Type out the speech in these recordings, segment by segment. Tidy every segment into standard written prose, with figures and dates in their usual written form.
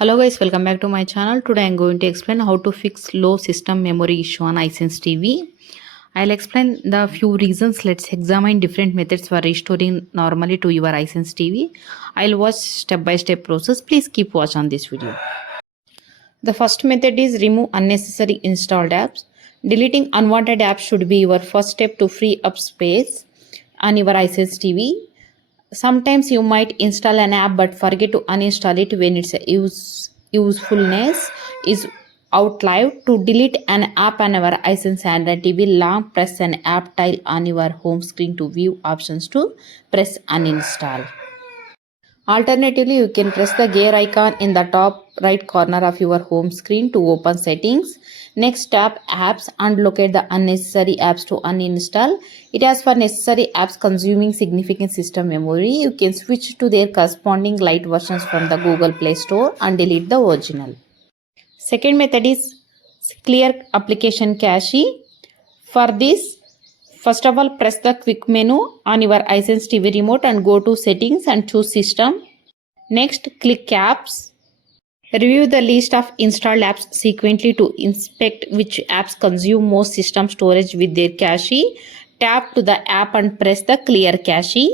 Hello guys, welcome back to my channel. Today I am going to explain how to fix low system memory issue on Hisense TV. I'll explain the few reasons. Let's examine different methods for restoring normally to your Hisense TV. I'll watch step by step process. Please keep watch on this video. The first method is remove unnecessary installed apps. Deleting unwanted apps should be your first step to free up space on your Hisense TV. Sometimes you might install an app but forget to uninstall it when its usefulness is outlived. To delete an app on our Hisense Android TV, long press an app tile on your home screen to view options to press uninstall. Alternatively, you can press the gear icon in the top right corner of your home screen to open settings. Next, tap apps and locate the unnecessary apps to uninstall. It asks for necessary apps consuming significant system memory. You can switch to their corresponding light versions from the Google Play Store and delete the original. Second method is clear application cache. For this, first of all, press the quick menu on your Hisense TV remote and go to settings and choose system. Next, click apps. Review the list of installed apps sequentially to inspect which apps consume most system storage with their cache. Tap to the app and press the clear cache.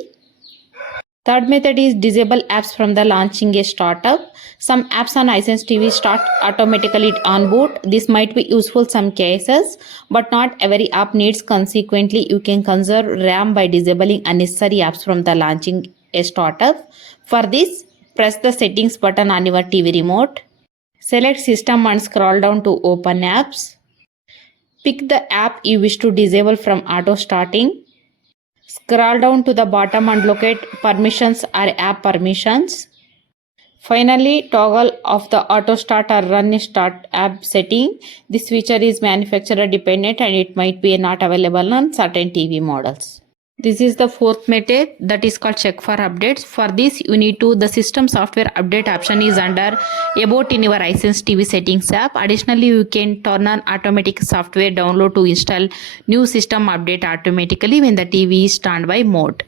Third method is disable apps from the launching a startup. Some apps on Hisense TV start automatically on boot. This might be useful in some cases, but not every app needs. Consequently, you can conserve RAM by disabling unnecessary apps from the launching a startup. For this, press the settings button on your TV remote. Select system and scroll down to open apps. Pick the app you wish to disable from auto starting. Scroll down to the bottom and locate permissions or app permissions. Finally, toggle off the auto start or run start app setting. This feature is manufacturer dependent and it might be not available on certain TV models. This is the fourth method, that is called check for updates. For this, you need to, the system software update option is under about in your Hisense TV settings app. Additionally, you can turn on automatic software download to install new system update automatically when the TV is standby mode.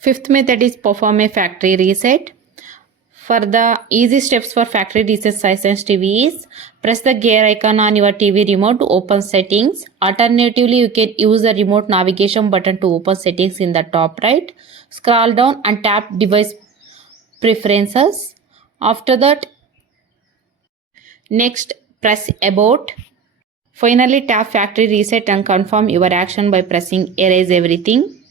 Fifth method is perform a factory reset. For the easy steps for factory reset Hisense TV is press the gear icon on your TV remote to open settings. Alternatively, you can use the remote navigation button to open settings in the top right. Scroll down and tap device preferences. After that, next press about. Finally, tap factory reset and confirm your action by pressing erase everything.